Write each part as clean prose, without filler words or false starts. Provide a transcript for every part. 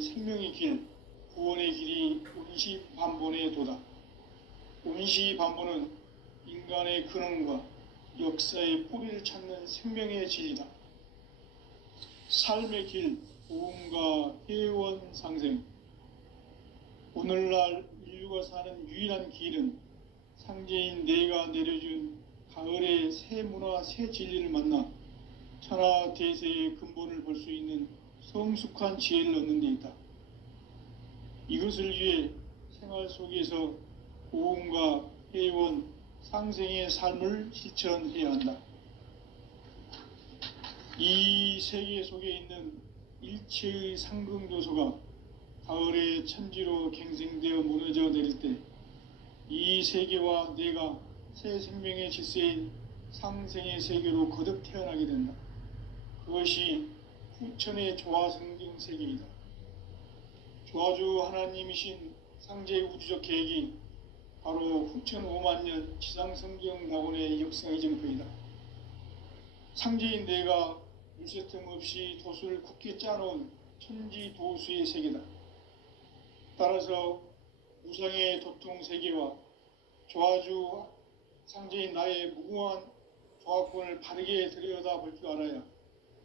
이끄는 생명의 길, 구원의 길이 운시반본에 도다. 운시반본은 인간의 근원과 역사의 뿌리를 찾는 생명의 진리다. 삶의 길, 보험과 회원상생. 오늘날 인류가 사는 유일한 길은 상제인 내가 내려준 가을의 새 문화, 새 진리를 만나 천하 대세의 근본을 볼 수 있는 성숙한 지혜를 얻는 데 있다. 이것을 위해 생활 속에서 보험과 회원, 상생의 삶을 실천해야 한다. 이 세계 속에 있는 일체의 상승조소가 가을의 천지로 갱생되어 무너져 내릴 때 이 세계와 내가 새 생명의 질서인 상생의 세계로 거듭 태어나게 된다. 그것이 후천의 조화성경 세계이다. 조화주 하나님이신 상제의 우주적 계획이 바로 후천 5만년 지상성경 낙원의 역사의 정토이다. 상제인 내가 물새틈 없이 도수를 굳게 짜놓은 천지도수의 세계다. 따라서 우상의 도통 세계와 조화주 상제인 나의 무궁한 조화권을 바르게 들여다볼 줄 알아야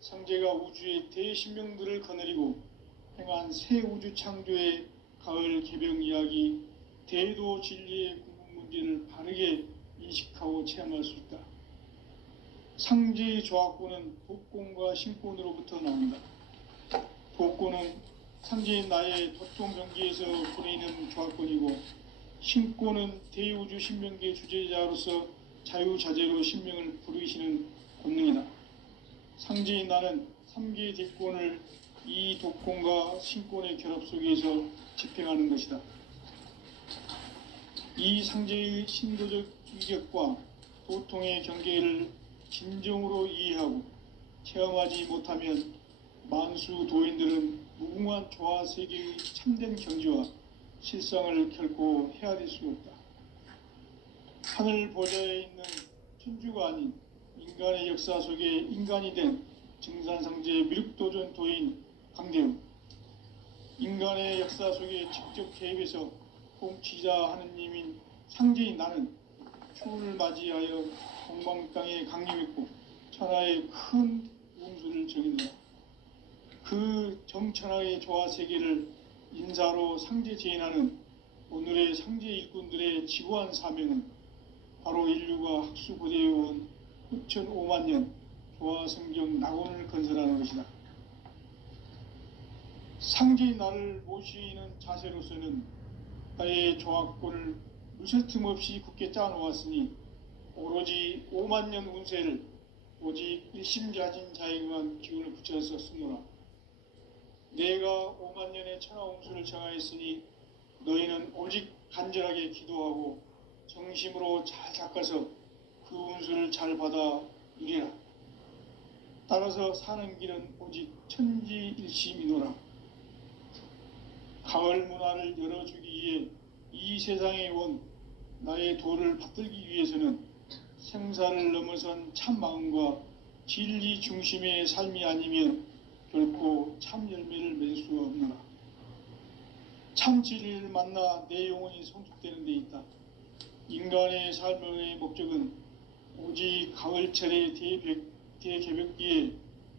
상제가 우주의 대신명들을 거느리고 행한 새 우주 창조의 가을 개병 이야기, 대도 진리의 궁극 문제를 바르게 인식하고 체험할 수 있다. 상제의 조화권은 독권과 신권으로부터 나온다. 독권은 상제인 나의 도통 경계에서 보내는 조화권이고, 신권은 대우주 신명계 주제자로서 자유자재로 신명을 부르시는 권능이다. 상제인 나는 3개의 대권을 이 독권과 신권의 결합 속에서 집행하는 것이다. 이 상제의 신도적 위력과 도통의 경계를 진정으로 이해하고 체험하지 못하면 만수 도인들은 무궁한 조화세계의 참된 경지와 실상을 결코 헤아릴 수 없다. 하늘 보좌에 있는 천주가 아닌 인간의 역사 속에 인간이 된 증산상제의 미륵도전 도인 강대우, 인간의 역사 속에 직접 개입해서 통치자 하느님인 상제인 나는 추운을 맞이하여 동방 땅에 강림했고 천하의 큰 운수를 정의노라. 그 정천하의 조화세계를 인사로 상제 제인하는 오늘의 상제 일꾼들의 지구한 사명은 바로 인류가 학수고대해온 후천 5만년 조화성경 낙원을 건설하는 것이다. 상제인 나를 모시는 자세로서는 나의 조화권을 물새틈 없이 굳게 짜놓았으니 오로지 5만년 운세를 오직 일심자진 자에게만 기운을 붙여서 쓰노라. 내가 5만년의 천하운수를 정하였으니 너희는 오직 간절하게 기도하고 정심으로 잘 닦아서 그 운수를 잘 받아 누리라. 따라서 사는 길은 오직 천지일심이노라. 가을 문화를 열어주기 위해 이 세상에 온 나의 도를 받들기 위해서는 생사를 넘어선 참 마음과 진리 중심의 삶이 아니면 결코 참 열매를 맺을 수 없노라. 참 진리를 만나 내 영혼이 성숙되는 데 있다. 인간의 삶의 목적은 오직 가을철의 대개벽기에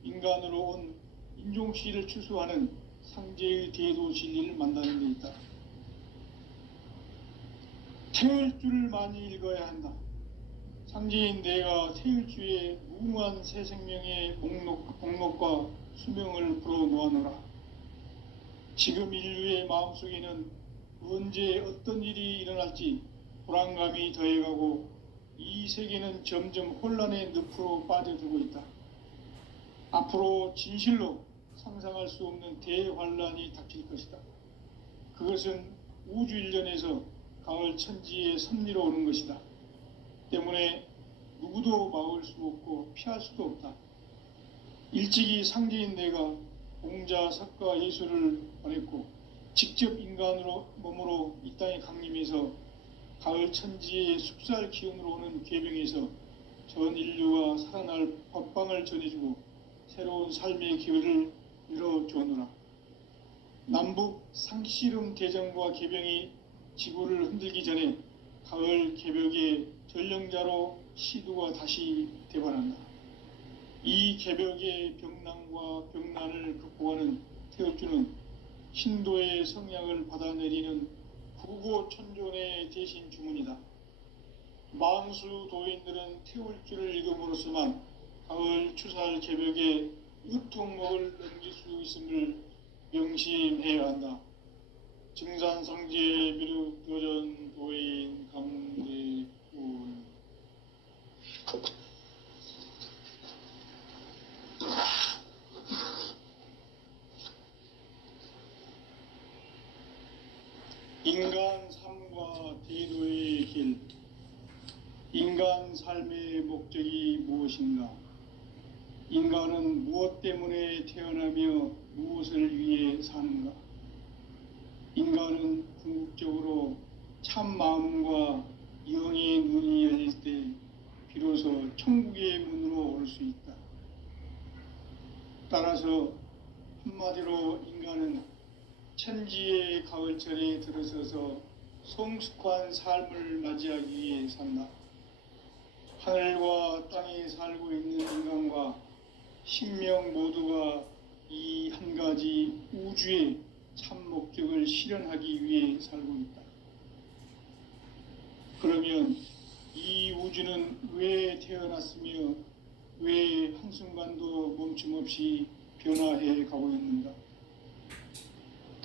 인간으로 온 인종씨를 추수하는 상제의 대도 진리를 만나는 데 있다. 태일주를 많이 읽어야 한다. 상제인 내가 태일주의 무궁한 새 생명의 목록과 수명을 불어놓아노라. 지금 인류의 마음속에는 언제 어떤 일이 일어날지 불안감이 더해가고 이 세계는 점점 혼란의 늪으로 빠져들고 있다. 앞으로 진실로 상상할 수 없는 대환란이 닥칠 것이다. 그것은 우주 일련에서 가을 천지의 섭리로 오는 것이다. 때문에 누구도 막을 수 없고 피할 수도 없다. 일찍이 상제인 내가 공자, 석가, 예수를 보냈고 직접 인간으로 몸으로 이 땅에 강림해서 가을 천지의 숲살 기운으로 오는 계병에서 전 인류가 살아날 법방을 전해주고 새로운 삶의 기회를 열어주었노라. 남북 상씨름 대전과 개병이 지구를 흔들기 전에 가을 개벽의 전령자로 시두가 다시 대발한다. 이 개벽의 병난과 병난을 극복하는 태엽주는 신도의 성약을 받아내리는 구고천존의 대신 주문이다. 만수 도인들은 태울주를 읽음으로써만 가을 추살 개벽의 유통목을 넘길 수 있음을 명심해야 한다. 증산성제 미륵도전 도인 강대훈. 인간 삶과 대도의 길. 인간 삶의 목적이 무엇인가? 인간은 무엇 때문에 태어나며 무엇을 위해 사는가? 인간은 궁극적으로 참 마음과 영의 눈이 열릴 때 비로소 천국의 문으로 올 수 있다. 따라서 한마디로 인간은 천지의 가을철에 들어서서 성숙한 삶을 맞이하기 위해 산다. 하늘과 땅에 살고 있는 인간과 신명 모두가 이 한 가지 우주의 참 목적을 실현하기 위해 살고 있다. 그러면 이 우주는 왜 태어났으며 왜 한순간도 멈춤없이 변화해 가고 있는가?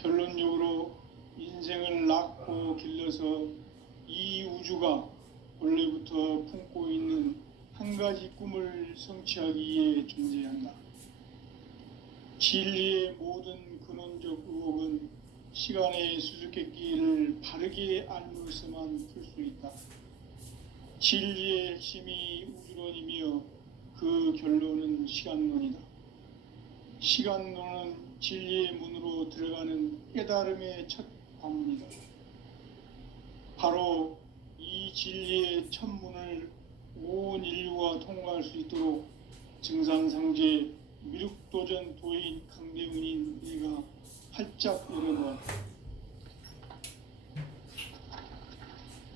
결론적으로 인생을 낳고 길러서 이 우주가 원래부터 품고 있는 한 가지 꿈을 성취하기 위해 존재한다. 진리의 모든 근원적 의혹은 시간의 수수께끼를 바르게 알므로서만 풀 수 있다. 진리의 핵심이 우주론이며 그 결론은 시간론이다. 시간론은 진리의 문으로 들어가는 깨달음의 첫 관문이다. 바로 이 진리의 첫 문을 온 인류가 통과할 수 있도록 증산상제 미륵도전 도인 강대훈인 내가 활짝 열어놓았다.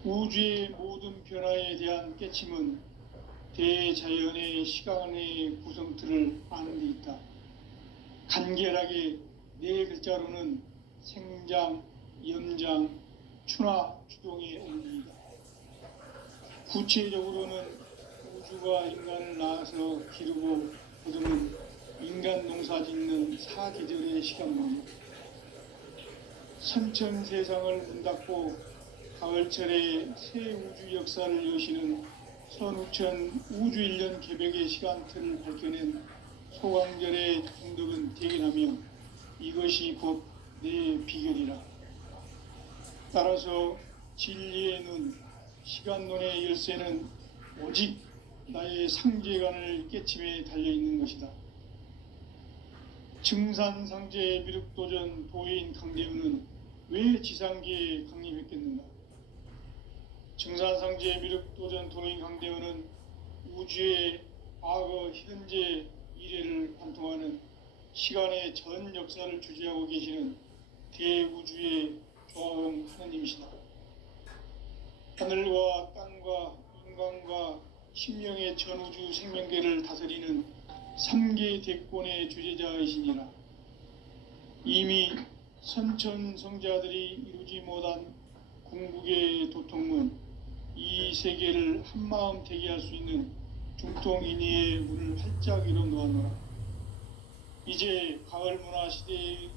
우주의 모든 변화에 대한 깨침은 대자연의 시간의 구성틀을 아는 데 있다. 간결하게 네 글자로는 생장, 염장, 추나 추동의 원리이다. 구체적으로는 우주가 인간을 낳아서 기르고 거두는 인간 농사 짓는 사계절의 시간론이다. 선천세상을 문 닫고 가을철에 새 우주 역사를 여시는 선우천 우주일년 개벽의 시간틀을 밝혀낸 소강절의 공덕은 대견하며 이것이 곧 내 비결이라. 따라서 진리의 눈, 시간론의 열쇠는 오직 나의 상제관을 깨침에 달려있는 것이다. 증산상제 미륵도전 도인 강대훈은 왜 지상계에 강림했겠는가? 증산상제 미륵도전 도인 강대훈은 우주의 과거, 현재, 미래를 관통하는 시간의 전 역사를 주재하고 계시는 대우주의 조화음 하느님이시다. 하늘과 땅과 인간과 신명의 전우주 생명계를 다스리는 3계 대권의 주재자이시니라. 이미 선천성자들이 이루지 못한 궁극의 도통문, 이 세계를 한마음 되게 할 수 있는 중통인의의 문을 활짝 열어 놓았노라. 이제 가을 문화 시대의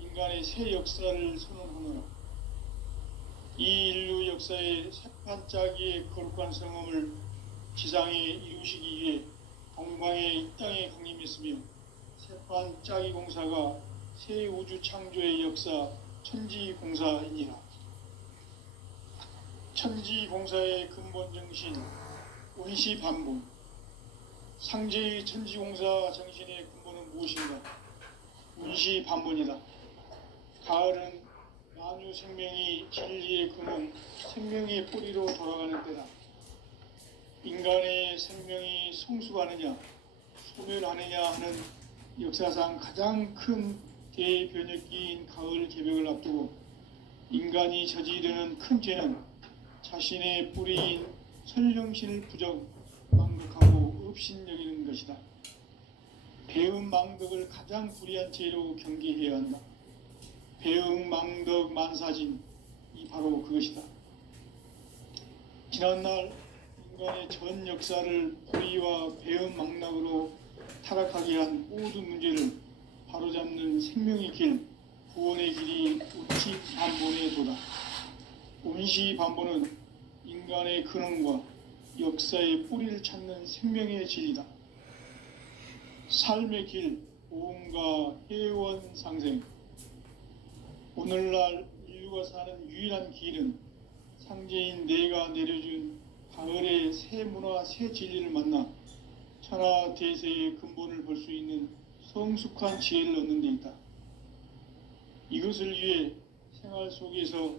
인간의 새 역사를 선언하노라. 이 인류 역사의 새판짜기의 거룩한 성험을 지상에 이루시기 위해 동방의 이 땅에 강림했으며 새판짜기 공사가 새 우주 창조의 역사 천지공사이니라. 천지공사의 근본 정신 운시반복. 상제의 천지공사 정신의 근본은 무엇인가? 운시반복이다. 가을은 만유 생명이 진리의 근원, 생명의 뿌리로 돌아가는 때다. 인간의 생명이 성숙하느냐, 소멸하느냐 하는 역사상 가장 큰 대변혁기인 가을 개벽을 앞두고 인간이 저지르는 큰 죄는 자신의 뿌리인 선령신을 부정, 망극하고 업신여기는 것이다. 배음 망덕을 가장 불의한 죄로 경계해야 한다. 배음 망덕 만사진, 이 바로 그것이다. 지난날 인간의 전 역사를 불의와 배음 망락으로 타락하게 한 모든 문제를 바로잡는 생명의 길, 구원의 길이 운시반본의 도다. 운시반본은 인간의 근원과 역사의 뿌리를 찾는 생명의 진리다. 삶의 길, 보험과 회원 상생. 오늘날 인류가 사는 유일한 길은 상제인 내가 내려준 가을의 새 문화, 새 진리를 만나 천하 대세의 근본을 볼 수 있는 성숙한 지혜를 얻는 데 있다. 이것을 위해 생활 속에서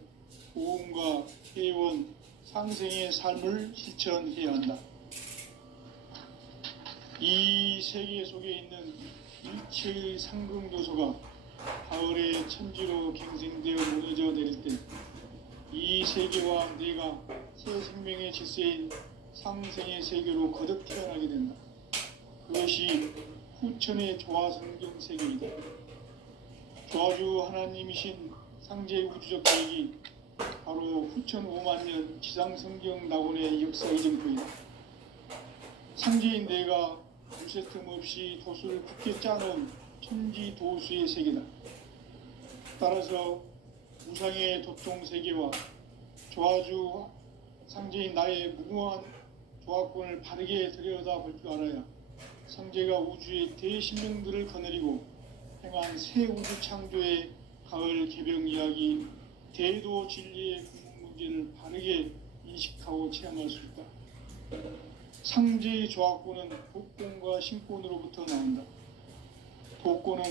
보험과 회원, 상생의 삶을 실천해야 한다. 이 세계 속에 있는 일체의 상승도소가 가을의 천지로 갱생되어 무너져 내릴 때 이 세계와 내가 새 생명의 질서인 상생의 세계로 거듭 태어나게 된다. 그것이 후천의 조화성경 세계이다. 조화주 하나님이신 상제 우주적 계획이 바로 후천 5만년 지상성경 낙원의 역사의 정토이다. 상제인 내가 물새 틈 없이 도수를 굳게 짜놓은 천지 도수의 세계다. 따라서 우상의 도통 세계와 조화주 상제인 나의 무궁한 조화권을 바르게 들여다볼 줄 알아야 상제가 우주의 대신명들을 거느리고 행한 새 우주 창조의 가을 개벽 이야기, 대도 진리의 궁극 문제를 바르게 인식하고 체험할 수 있다. 상제의 조화권은 독권과 신권으로부터 나온다. 독권은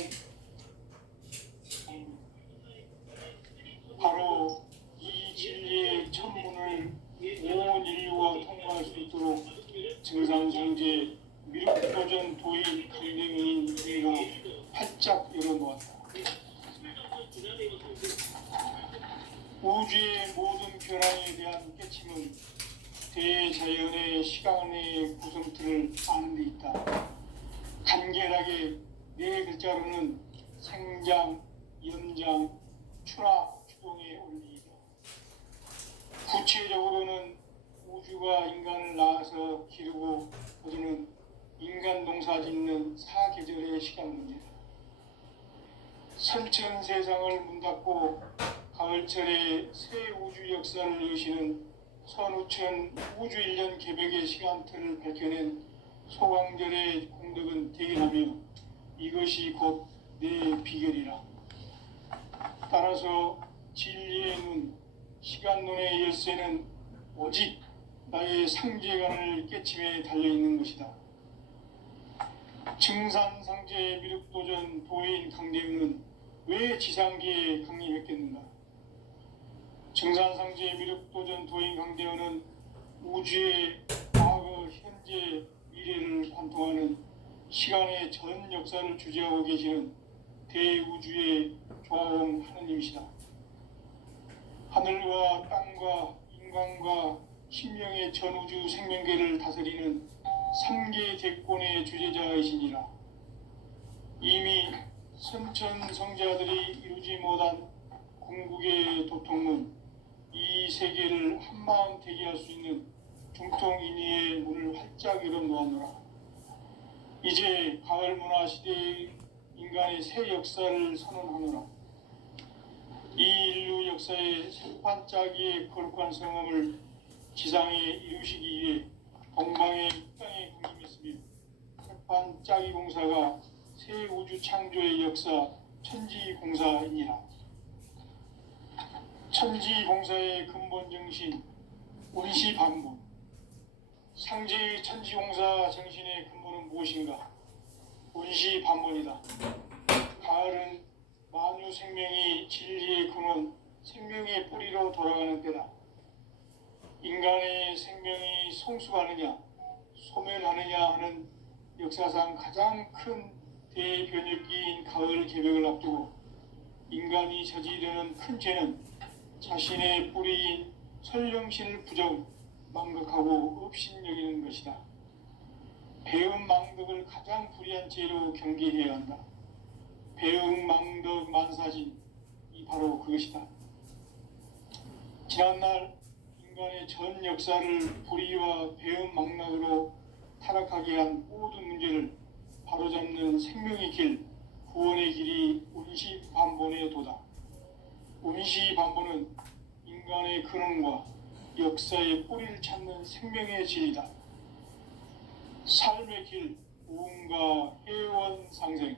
바로 이 진리의 천문을 온 인류가 통과할 수 있도록 증산성제 미륵도전 도인 강대민인 우리가 활짝 열어놓았다. 우주의 모든 변화에 대한 깨침은 대자연의 시간의 구성틀을 아는 데 있다. 간결하게 네 글자로는 생장, 연장, 추락, 추동의 원리이다. 구체적으로는 우주가 인간을 낳아서 기르고 거두는 인간 농사 짓는 사계절의 시간 문제다. 선천 세상을 문닫고 가을철에 새 우주 역사를 여시는 선우천 우주 1년 개벽의 시간틀을 밝혀낸 소강절의 공덕은 대견하며 이것이 곧 내 비결이라. 따라서 진리의 눈, 시간론의 열쇠는 오직 나의 상제관을 깨침에 달려있는 것이다. 증산상제 미륵도전 도인 강대윤은 왜 지상계에 강림했겠는가? 증산상제 미륵도전 도인 강대윤은 우주의 과거, 현재, 미래를 관통하는 시간의 전 역사를 주재하고 계시는 대우주의 조화원 하느님이시다. 하늘과 땅과 인간과 신명의 전우주 생명계를 다스리는 3개 대권의 주재자이시니라. 이미 선천 성자들이 이루지 못한 궁극의 도통은 이 세계를 한마음 되게 할 수 있는 중통인의의 문을 활짝 열어놓았노라. 이제 가을 문화 시대의 인간의 새 역사를 선언하노라. 이 인류 역사의 새판짜기의 거룩한 성함을 지상에 이루시기 위해 동방의 땅에 강림했으며 새판짜기 공사가 새 우주 창조의 역사 천지공사이니라. 천지공사의 근본 정신 운시반본. 상제의 천지공사 정신의 근본은 무엇인가? 운시반본이다. 가을은 만유 생명이 진리의 근원, 생명의 뿌리로 돌아가는 때다. 인간의 생명이 성숙하느냐, 소멸하느냐 하는 역사상 가장 큰 대변혁기인 가을 개벽을 앞두고 인간이 저지르는 큰 죄는 자신의 뿌리인 설령신을 부정, 망각하고 업신여기는 것이다. 배음 망덕을 가장 불의한 죄로 경계해야 한다. 배음 망덕 만사진, 이 바로 그것이다. 지난날 인간의 전 역사를 불의와 배음 망락으로 타락하게 한 모든 문제를 바로잡는 생명의 길, 구원의 길이 운시반본의 도다. 운시반본은 인간의 근원과 역사의 뿌리를 찾는 생명의 진리다. 삶의 길, 우음과 해원 상생.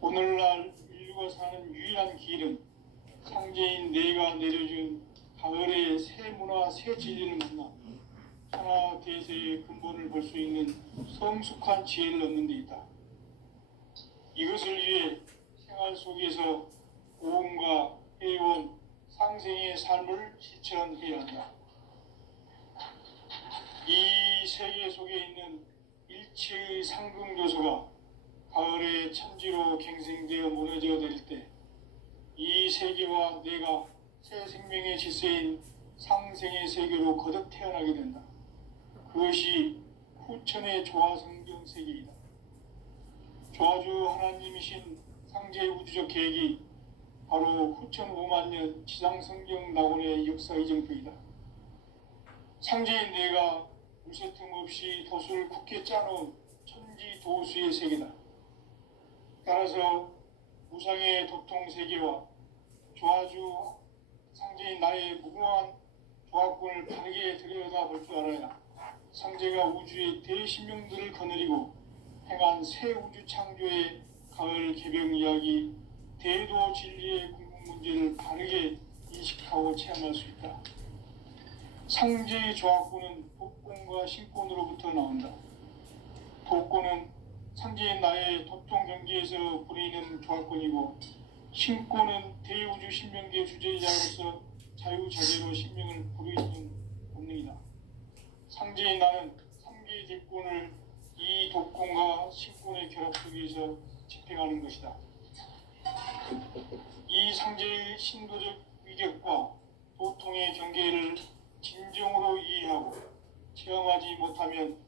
오늘날 인류가 사는 유일한 길은 상제인 내가 내려준 가을의 새 문화, 새 진리를 만나 하나 대세의 근본을 볼 수 있는 성숙한 지혜를 얻는 데 있다. 이것을 위해 생활 속에서 오음과 해원, 상생의 삶을 실천해야 한다. 이 세계 속에 있는 일체의 상승조소가 가을의 천지로 갱생되어 무너져 내릴 때 이 세계와 내가 새 생명의 질서인 상생의 세계로 거듭 태어나게 된다. 그것이 후천의 조화성경 세계이다. 조화주 하나님이신 상제 우주적 계획이 바로 후천 5만 년 지상성경 낙원의 역사 이정표이다. 상제인 내가 무쇠 틈 없이 돛을 굳게 짜놓은 천지 도수의 세계다. 따라서 무상의 도통 세계와 조화주 상제인 나의 무궁한 조합군을 바르게 들여다볼 줄 알아야 상제가 우주의 대신명들을 거느리고 행한 새 우주 창조의 가을 개벽 이야기, 대도 진리의 궁극 문제를 바르게 인식하고 체험할 수 있다. 상제의 조합군은 독권과 신권으로부터 나온다. 독권은 상제인 나의 도통 경계에서 부리는 조합권이고, 신권은 대우주 신명계 주제자로서 자유자재로 신명을 부르는 본능이다. 상제인 나는 3개의 대권을 이 독권과 신권의 결합 속에서 집행하는 것이다. 이 상제의 신도적 위격과 도통의 경계를 진정으로 이해하고 체험하지 못하면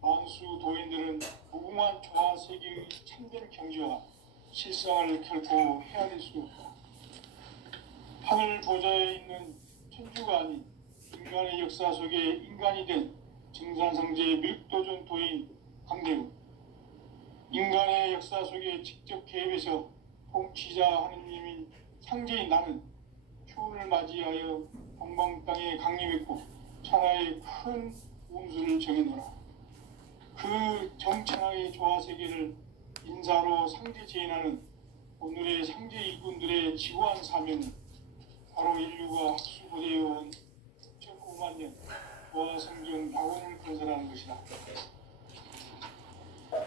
만수 도인들은 무궁한 조화 세계의 참된 경지와 실상을 결코 헤아릴 수 없다. 하늘 보좌에 있는 천주가 아닌 인간의 역사 속에 인간이 된 증산상제의 밀도전 도인 강대우, 인간의 역사 속에 직접 개입해서 통치자 하느님인 상제인 나는 추운을 맞이하여 동방 땅에 강림했고 천하의 큰 운수를 정해놓으라. 그 정천하의 조화세계를 인사로 상제 제인하는 오늘의 상제 일꾼들의 지구한 사명은 바로 인류가 학수고대해온 6,5만 년 조화성경 낙원을 건설하는 것이다.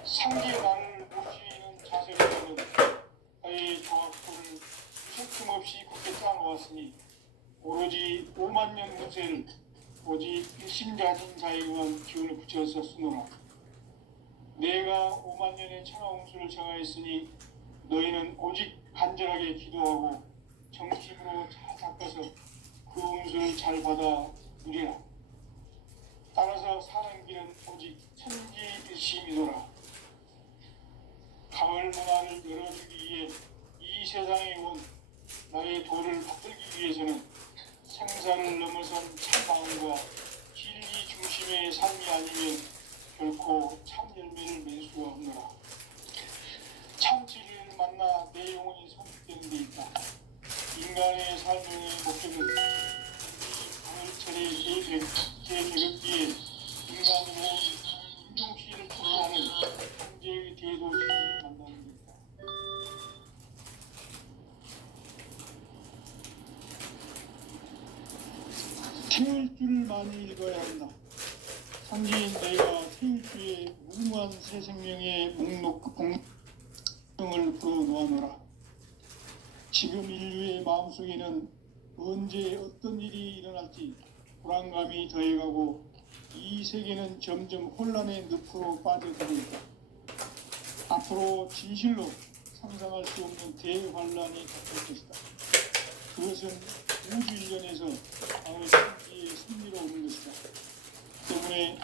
상제 나를 모시는 자세로는 나의 조합도를 틈 없이 굳게 짜놓았으니 오로지 5만 년 문세를 오직 일심자진 자에게만 기운을 붙여서 쓰노라. 내가 5만 년의 천하 운수를 정하였으니 너희는 오직 간절하게 기도하고 정심으로 잘 닦아서 그 운수를 잘 받아 누리라. 따라서 사는 길은 오직 천지일심이더라. 가을 문화를 열어주기 위해 이 세상에 온 나의 도를 받들기 위해서는 생사를 넘어선 참마음과 진리 중심의 삶이 아니면 결코 참 열매를 맺을 수가 없노라. 참 진리를 만나 내 영혼이 성숙되는 데 있다. 인간의 삶의 목적은 이 가을철의 제개벽기에 인간으로 인종시를 추구하는 현재의 대도시를 만나는 데 있다. 태일주를 많이 읽어야 한다. 상제인 내가 태일주의 무궁한 새 생명의 목록 공명을 풀어놓아노라. 지금 인류의 마음속에는 언제 어떤 일이 일어날지 불안감이 더해가고 이 세계는 점점 혼란의 늪으로 빠져들고 있다. 앞으로 진실로 상상할 수 없는 대환란이 닥칠 것이다. 그것은 우주 일련에서 바로 천지의 승리로 오는 것이다. 때문에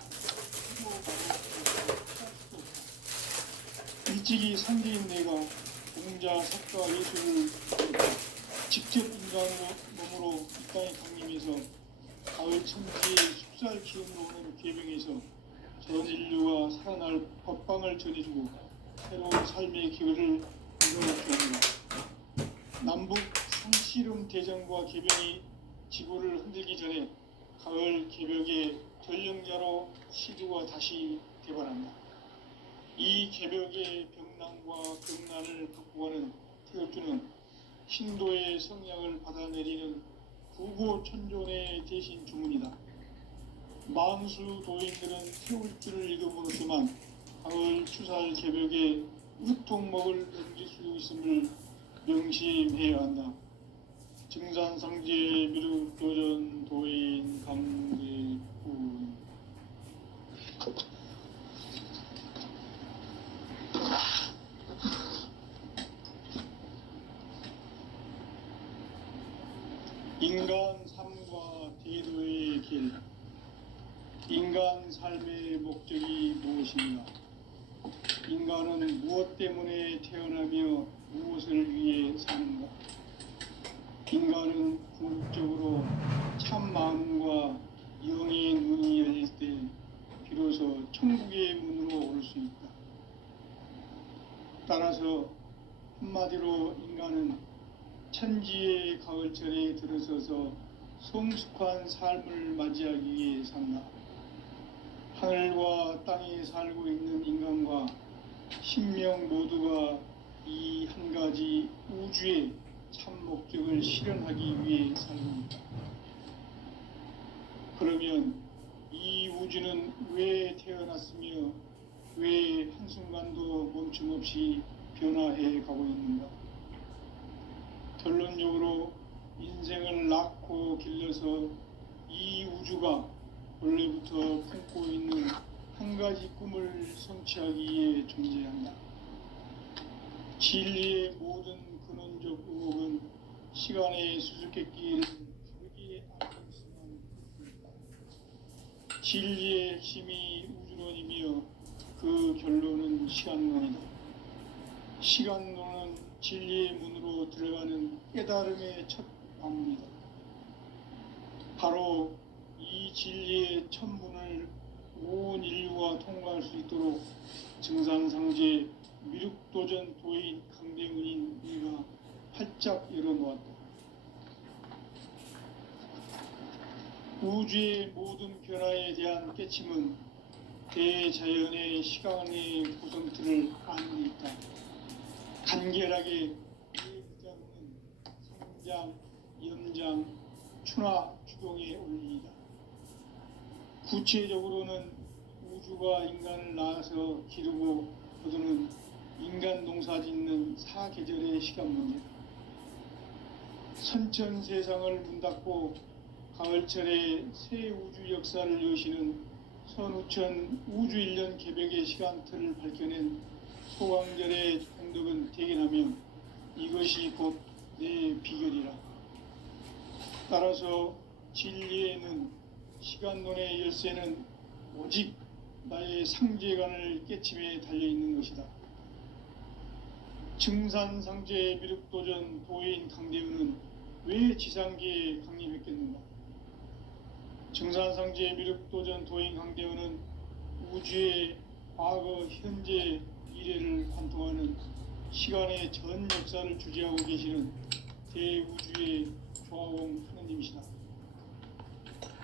일찍이 상대인 내가 공자, 석가, 예술을 직접 인간의 몸으로 이 땅에 강림해서 가을 천지의 숲살 기운으로 오는 계병에서 전 인류가 살아날 법방을 전해주고 새로운 삶의 기회를 이뤄놓게 합니다. 남북 상씨름 대전과 계병이 지구를 흔들기 전에 가을 개벽의 전령자로 시두가 다시 대발한다. 이 개벽의 병난과 병난을 극복하는 태극주는 신도의 성량을 받아내리는 구고천존의 대신 주문이다. 만수 도인들은 태울주를 읽음으로써만 가을 추살 개벽의 우통먹을 넘길 수 있음을 명심해야 한다. 증산상제 미륵도전 도인 강대군. 인간 삶과 대도의 길. 인간 삶의 목적이 무엇인가? 인간은 무엇 때문에 태어나며 무엇을 위해 사는가? 인간은 궁극적으로 참 마음과 영의 눈이 열릴 때 비로소 천국의 문으로 올 수 있다. 따라서 한마디로 인간은 천지의 가을철에 들어서서 성숙한 삶을 맞이하기 위해 산다. 하늘과 땅에 살고 있는 인간과 신명 모두가 이 한 가지 우주의 참 목적을 실현하기 위해 살고 있다. 그러면 이 우주는 왜 태어났으며 왜 한순간도 멈춤없이 변화해 가고 있는가? 결론적으로 인생을 낳고 길러서 이 우주가 원래부터 품고 있는 한 가지 꿈을 성취하기 위해 존재한다. 진리의 모든 근원적 의혹은 시간의 수수께끼를 부르기에 안고 있으면 그렇습니다. 진리의 핵심이 우주론이며 그 결론은 시간론이다. 시간론은 진리의 문으로 들어가는 깨달음의 첫 방문이다. 바로 이 진리의 첫 문을 온 인류가 통과할 수 있도록 증산상제 미륵도전 도인 강대훈인 이가 활짝 열어놓았다. 우주의 모든 변화에 대한 깨침은 대자연의 시간의 구성틀을 아는 데 있다. 간결하게 대자연은 성장, 연장, 추나 추동의 원리이다. 구체적으로는 우주가 인간을 낳아서 기르고 거두는 인간 농사 짓는 사계절의 시간 문제. 선천 세상을 문 닫고 가을철에 새 우주 역사를 여시는 선우천 우주일년 개벽의 시간틀을 밝혀낸 소강절의 공덕은 대견하며 이것이 곧 내 비결이라. 따라서 진리에는 시간론의 열쇠는 오직 나의 상제관을 깨침에 달려있는 것이다. 증산상제 미륵도전 도인 강대훈은 왜 지상계에 강림했겠는가? 증산상제 미륵도전 도인 강대훈은 우주의 과거, 현재, 미래를 관통하는 시간의 전 역사를 주재하고 계시는 대우주의 조화공 하느님이시다.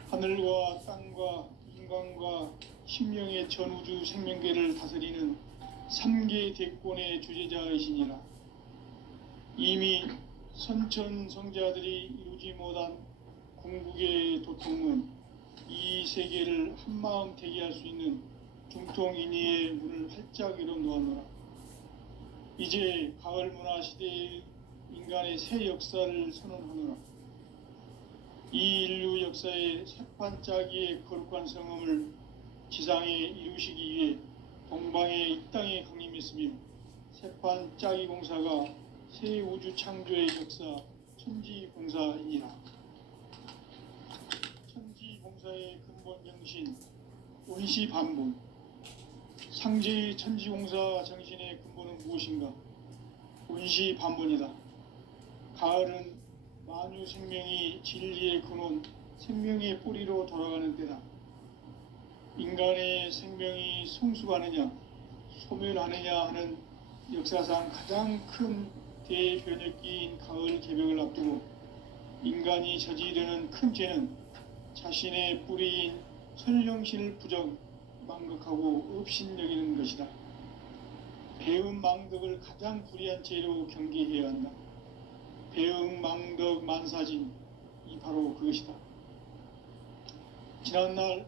하늘과 땅과 인간과 심령의 전우주 생명계를 다스리는 3계 대권의 주제자이시니라. 이미 선천성자들이 이루지 못한 궁극의 도통은 이 세계를 한마음 되게 할 수 있는 중통인의의 문을 활짝 열어놓았노라. 이제 가을 문화 시대의 인간의 새 역사를 선언하노라. 이 인류 역사의 새판짜기의 거룩한 성음을 지상에 이루시기 위해 동방의 이 땅에 강림했으며 세판 짜기 공사가 새 우주 창조의 역사 천지공사이니라. 천지공사의 근본 정신 원시반본. 상제의 천지공사 정신의 근본은 무엇인가? 원시반본이다. 가을은 만유 생명이 진리의 근원, 생명의 뿌리로 돌아가는 때다. 인간의 생명이 성숙하느냐 소멸하느냐 하는 역사상 가장 큰 대변혁기인 가을 개벽을 앞두고 인간이 저지르는 큰 죄는 자신의 뿌리인 선령신을 부정 망극하고 업신여기는 것이다. 배음 망덕을 가장 불의한 죄로 경계해야 한다. 배음 망덕 만사진, 이 바로 그것이다. 지난날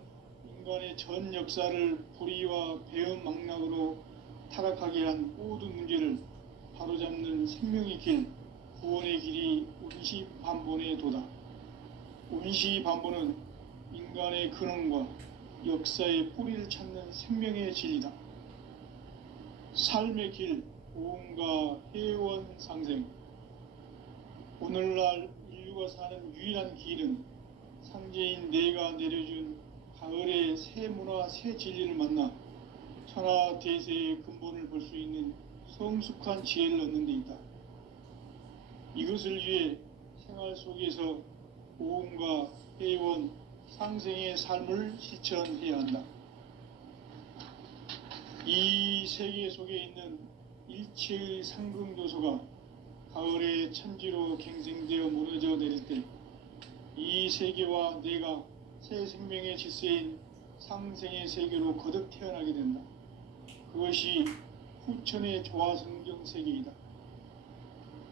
인간의 전 역사를 불의와 배음 망락으로 타락하게 한 모든 문제를 바로잡는 생명의 길, 구원의 길이 원시반본의 도다. 원시반본은 인간의 근원과 역사의 뿌리를 찾는 생명의 진리다. 삶의 길, 고음과 회원 상생. 오늘날 인류가 사는 유일한 길은 상제인 내가 내려준 가을의 새 문화, 새 진리를 만나 천하 대세의 근본을 볼 수 있는 성숙한 지혜를 얻는 데 있다. 이것을 위해 생활 속에서 고음과 회원, 상생의 삶을 실천해야 한다. 이 세계 속에 있는 일체의 상금 요소가 가을의 천지로 갱생되어 무너져 내릴 때 이 세계와 내가 새 생명의 질서인 상생의 세계로 거듭 태어나게 된다. 그것이 후천의 조화성경 세계이다.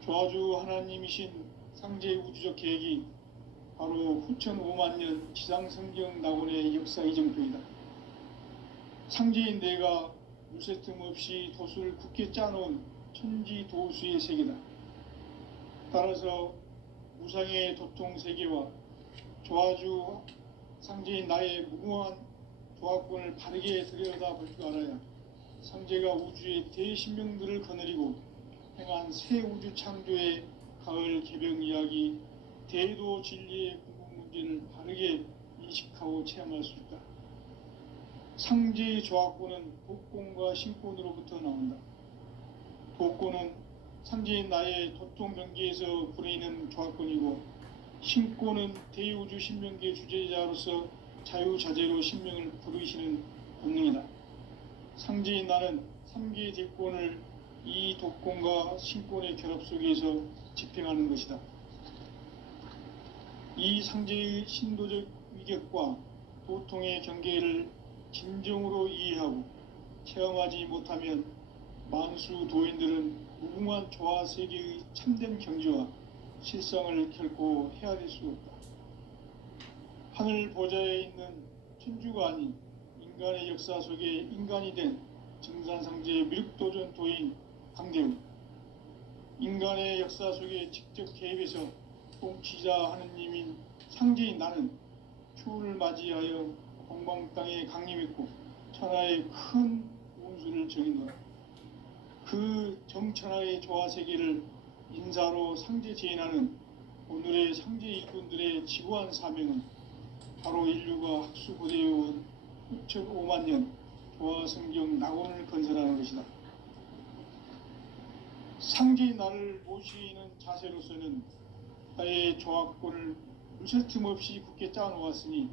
조화주 하나님이신 상제 우주적 계획이 바로 후천 5만년 지상성경 낙원의 역사 이정표이다. 상제인 내가 물새 틈 없이 도수를 굳게 짜놓은 천지도수의 세계다. 따라서 무상의 도통 세계와 조화주 상제인 나의 무궁한 조화권을 바르게 들여다볼 줄 알아야 상제가 우주의 대신명들을 거느리고 행한 새 우주 창조의 가을 개벽 이야기, 대도 진리의 궁극 문제를 바르게 인식하고 체험할 수 있다. 상제의 조화권은 도권과 신권으로부터 나온다. 도권은 상제인 나의 도통 경계에서 부리는 조화권이고, 신권은 대우주 신명계 주제자로서 자유자재로 신명을 부르시는 본능이다. 상제인 나는 3개의 대권을 이 도권과 신권의 결합 속에서 집행하는 것이다. 이 상제의 신도적 위격과 도통의 경계를 진정으로 이해하고 체험하지 못하면 만수 도인들은 무궁한 조화 세계의 참된 경지와 실상을 결코 헤아릴 수 없다. 하늘 보좌에 있는 천주가 아닌 인간의 역사 속에 인간이 된 정산상제 미륵도전 도인 강대우, 인간의 역사 속에 직접 개입해서 통치자 하느님인 상제인 나는 추후를 맞이하여 공방 땅에 강림했고 천하의 큰 운수를 정인노라. 그 정천하의 조화세계를 인사로 상제 제인하는 오늘의 상제 일꾼들의 지구한 사명은 바로 인류가 학수고대해온 6,500년 조화성경 낙원을 건설하는 것이다. 상제인 나를 모시는 자세로서는 나의 조화권을 물새틈 없이 굳게 짜놓았으니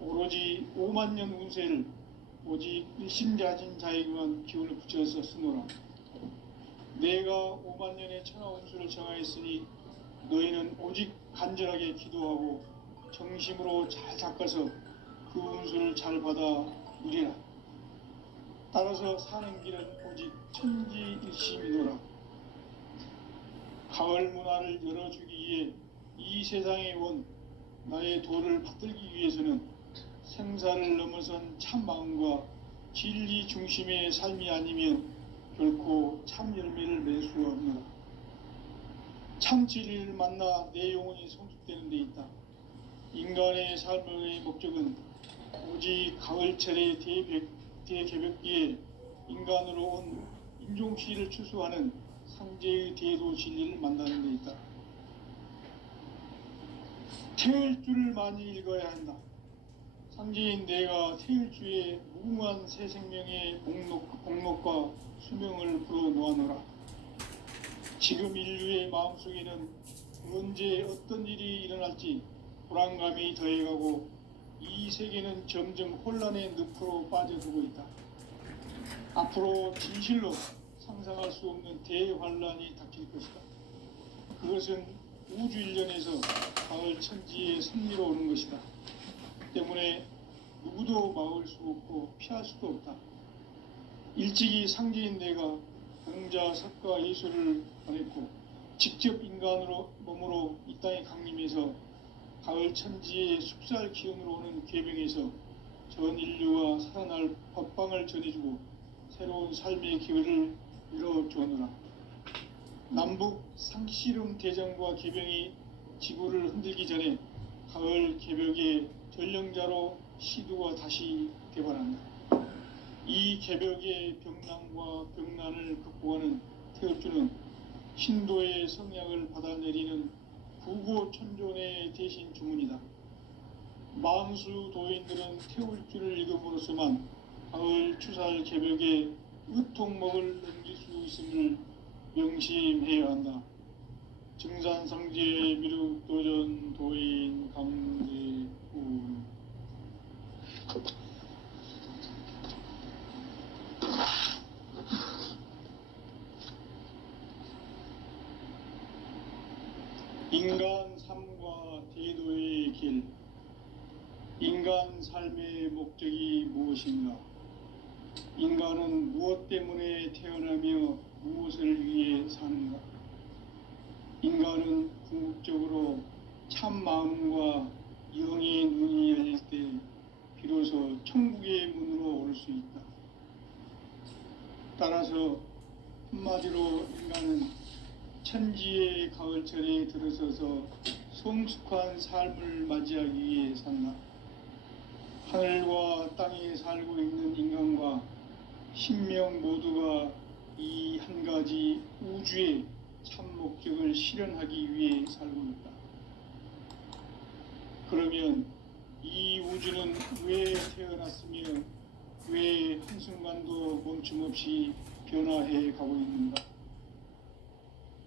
오로지 5만년 운세를 오직 일심자진 자에게만 기운을 붙여서 쓰노라. 내가 5만년의 천하 운수를 정하였으니 너희는 오직 간절하게 기도하고 정심으로 잘 닦아서 그 운수를 잘 받아 누리라. 따라서 사는 길은 오직 천지일심이노라. 가을 문화를 열어주기 위해 이 세상에 온 나의 도를 받들기 위해서는 생사를 넘어선 참 마음과 진리 중심의 삶이 아니면 결코 참 열매를 맺을 수가 없노라. 참 진리를 만나 내 영혼이 성숙되는 데 있다. 인간의 삶의 목적은 오직 가을철의 대개벽기에 인간으로 온 인종주의를 추수하는 상제의 대도 진리를 만나는 데 있다. 태일주를 많이 읽어야 한다. 상제인 내가 태일주의 무궁한 새 생명의 목록과 수명을 불어놓아노라. 지금 인류의 마음속에는 언제 어떤 일이 일어날지 불안감이 더해가고 이 세계는 점점 혼란의 늪으로 빠져들고 있다. 앞으로 진실로 상상할 수 없는 대환란이 닥칠 것이다. 그것은 우주 일련에서 가을 천지의 섭리로 오는 것이다. 때문에 누구도 막을 수 없고 피할 수도 없다. 일찍이 상제인 내가 공자, 석가, 예수를 보냈고 직접 인간으로 몸으로 이 땅에 강림해서 가을 천지의 숲살 기운으로 오는 궤병에서 전 인류가 살아날 법방을 전해주고 새로운 삶의 기회를 이뤄주었노라. 남북 상씨름 대전과 궤병이 지구를 흔들기 전에 가을 개벽의 전령자로 시두가 다시 개발한다. 이 개벽의 병난과 병난을 극복하는 태엽주는 신도의 성약을 받아내리는 구고천존의 대신 주문이다. 망수 도인들은 태울주를 읽음으로써만 가을 추살 개벽의 의통목을 넘길 수 있음을 명심해야 한다. 증산상제 미륵도전 도인 강제훈. 인간 삶과 대도의 길. 인간 삶의 목적이 무엇인가? 인간은 무엇 때문에 태어나며 무엇을 위해 사는가? 인간은 궁극적으로 참 마음과 영의 눈이 열릴 때 비로소 천국의 문으로 올 수 있다. 따라서 한마디로 인간은 천지의 가을철에 들어서서 성숙한 삶을 맞이하기 위해 산다. 하늘과 땅에 살고 있는 인간과 신명 모두가 이 한 가지 우주의 참 목적을 실현하기 위해 살고 있다. 그러면 이 우주는 왜 태어났으며 왜 한순간도 멈춤없이 변화해 가고 있는가?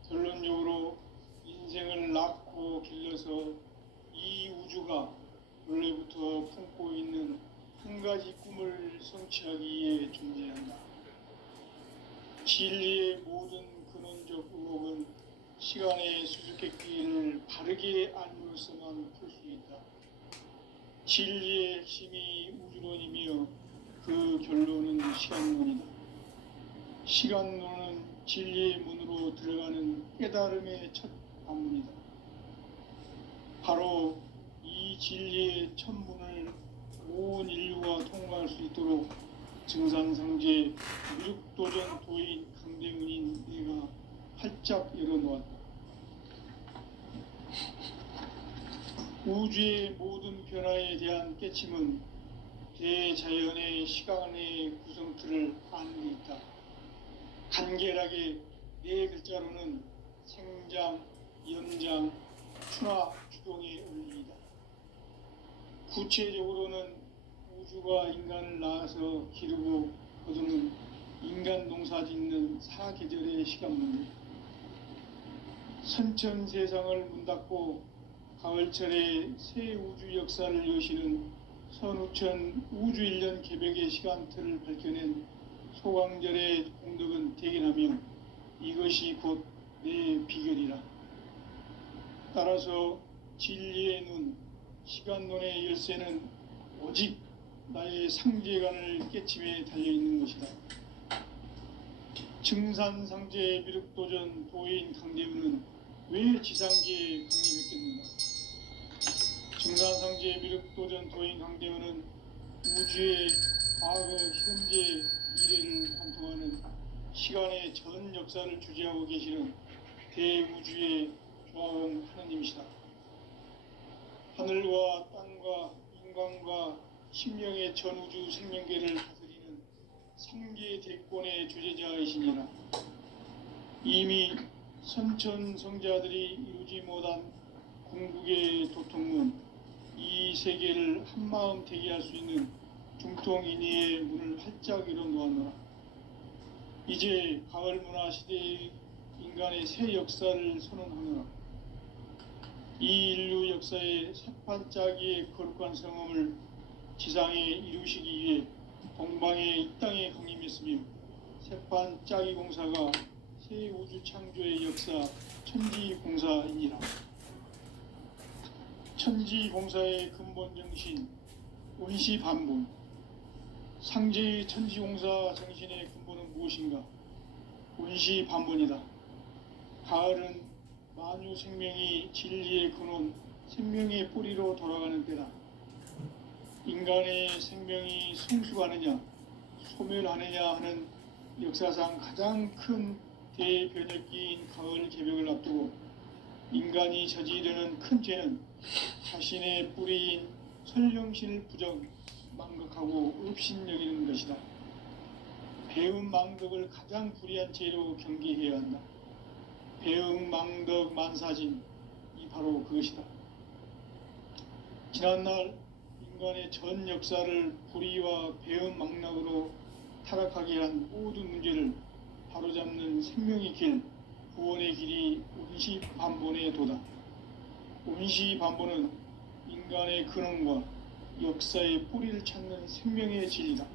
결론적으로 인생을 낳고 길러서 이 우주가 원래부터 품고 있는 한 가지 꿈을 성취하기 위해 존재한다. 진리의 모든 근원적 의혹은 시간의 수수께끼를 바르게 알므로서만 풀 수 있다. 진리의 핵심이 우주론이며 그 결론은 시간론이다. 시간론은 진리의 문으로 들어가는 깨달음의 첫 관문이다. 바로 이 진리의 첫 문을 온 인류가 통과할 수 있도록 증산상제 미륵도전 도인 강대문인 내가 활짝 열어놓았다. 우주의 모든 변화에 대한 깨침은 대자연의 시간의 구성틀을 아는 데 있다. 간결하게 네 글자로는 생장, 연장, 추나 추동의 원리이다. 구체적으로는 우주가 인간을 낳아서 기르고 거두는 인간 농사 짓는 사계절의 시간 문제. 선천 세상을 문 닫고 가을철에 새 우주 역사를 여시는 선우천 우주 1년 개벽의 시간틀을 밝혀낸 소강절의 공덕은 대견하며 이것이 곧 내 비결이라. 따라서 진리의 눈, 시간론의 열쇠는 오직 나의 상제관을 깨침에 달려있는 것이다. 증산상제 미륵도전 도인 강대훈은 왜 지상계에 강림했겠는가? 증산상제 미륵도전 도인 강대훈은 우주의 과거, 현재, 미래를 관통하는 시간의 전 역사를 주재하고 계시는 대우주의 조화원 하느님이시다. 하늘과 땅과 인간과 심령의 전우주 생명계를 다스리는 상계 대권의 주제자이시니라. 이미 선천 성자들이 이루지 못한 궁극의 도통문 이 세계를 한마음 되게 할 수 있는 중통인의의 문을 활짝 열어 놓았노라. 이제 가을 문화 시대의 인간의 새 역사를 선언하노라. 이 인류 역사의 새판짜기의 거룩한 성음을 지상에 이루시기 위해 동방의 이 땅에 강림했으며 새판짜기 공사가 새 우주 창조의 역사 천지공사이니라. 천지공사의 근본 정신 원시반본. 상제의 천지공사 정신의 근본은 무엇인가? 원시반본이다. 가을은 만유 생명이 진리의 근원, 생명의 뿌리로 돌아가는 때다. 인간의 생명이 성숙하느냐, 소멸하느냐 하는 역사상 가장 큰 대변혁기인 가을 개벽을 앞두고 인간이 저지르는 큰 죄는 자신의 뿌리인 설령신을 부정, 망극하고 업신여기는 것이다. 배음 망덕을 가장 불의한 죄로 경계해야 한다. 배음 망덕 만사진, 이 바로 그것이다. 지난날 인간의 전 역사를 불의와 배음 망락으로 타락하게 한 모든 문제를 바로잡는 생명의 길, 구원의 길이 원시반본의 도다. 원시반본은 인간의 근원과 역사의 뿌리를 찾는 생명의 진리다.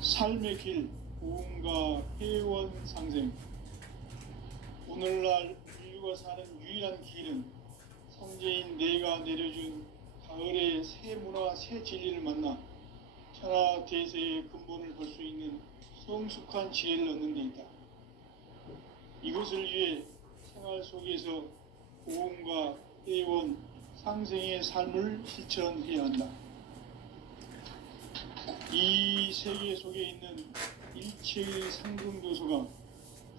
삶의 길, 고음과 회원 상생. 오늘날 인류가 사는 유일한 길은 성제인 내가 내려준 가을의 새 문화, 새 진리를 만나 천하 대세의 근본을 볼 수 있는 성숙한 지혜를 얻는 데 있다. 이것을 위해 생활 속에서 고음과 회원, 상생의 삶을 실천해야 한다. 이 세계 속에 있는 일체의 상등도서가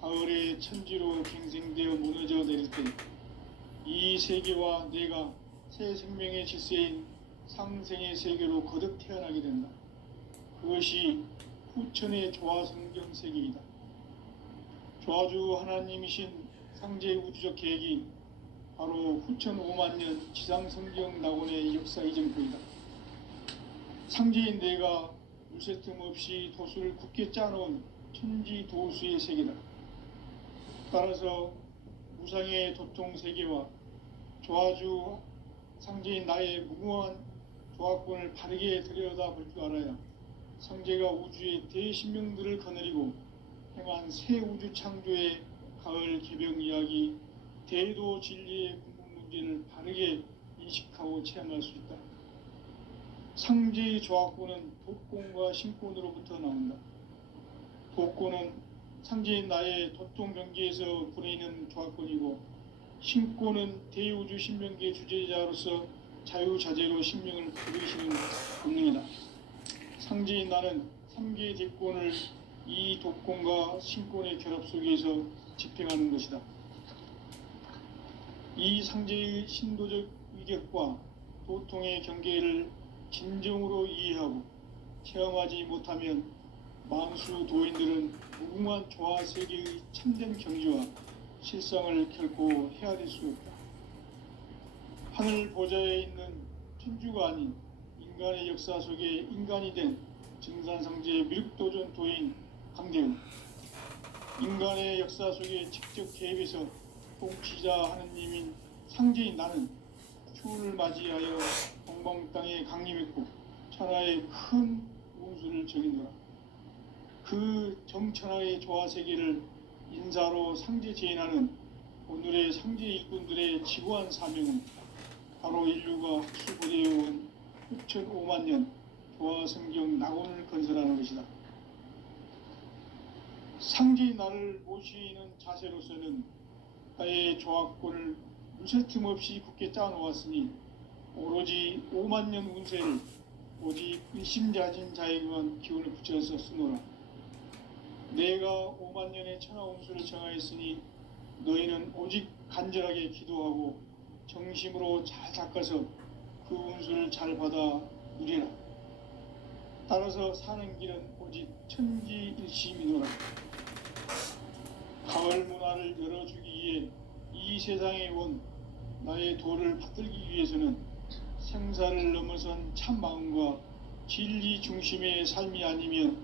가을의 천지로 갱생되어 무너져 내릴 때 이 세계와 내가 새 생명의 질서인 상생의 세계로 거듭 태어나게 된다. 그것이 후천의 조화성경 세계이다. 조화주 하나님이신 상제 우주적 계획이 바로 후천 5만 년 지상성경 낙원의 역사 이정표이다. 상제인 내가 물새 틈 없이 도수를 굳게 짜놓은 천지 도수의 세계다. 따라서 무상의 도통 세계와 조화주 상제인 나의 무궁한 조화권을 바르게 들여다볼 줄 알아야 상제가 우주의 대신명들을 거느리고 행한 새 우주 창조의 가을 개벽 이야기, 대도 진리의 궁극 문제를 바르게 인식하고 체험할 수 있다. 상제의 조화권은 도권과 신권으로부터 나온다. 도권은 상제인 나의 도통 경계에서 보내는 조화권이고, 신권은 대우주 신명기의 주제자로서 자유자재로 신명을 부르시는 본능이다. 상제인 나는 3개의 대권을 이 도권과 신권의 결합 속에서 집행하는 것이다. 이 상제의 신도적 위격과 도통의 경계를 진정으로 이해하고 체험하지 못하면 만수 도인들은 무궁한 조화 세계의 참된 경지와 실상을 결코 헤아릴 수 없다. 하늘 보좌에 있는 천주가 아닌 인간의 역사 속에 인간이 된 증산상제의 밀도전 도인 강대우, 인간의 역사 속에 직접 개입해서 통치자 하느님인 상제인 나는 추운을 맞이하여 동방 땅에 강림했고 천하의 큰 운수를 적인노라. 그 정천하의 조화 세계를 인사로 상제 재인하는 오늘의 상제 일꾼들의 지구한 사명은 바로 인류가 학수고대해온 6,5만 년 조화성경 낙원을 건설하는 것이다. 상제인 나를 모시는 자세로서는 나의 조화권을 물새틈 없이 굳게 짜놓았으니 오로지 5만 년 운세를 오직 일심자진 자에게만 기운을 붙여서 쓰노라. 내가 5만 년의 천하 운수를 정하였으니 너희는 오직 간절하게 기도하고 정심으로 잘 닦아서 그 운수를 잘 받아 누리라. 따라서 사는 길은 오직 천지일심이노라. 가을 문화를 열어주기 위해 이 세상에 온 나의 도를 받들기 위해서는 생사를 넘어선 참 마음과 진리 중심의 삶이 아니면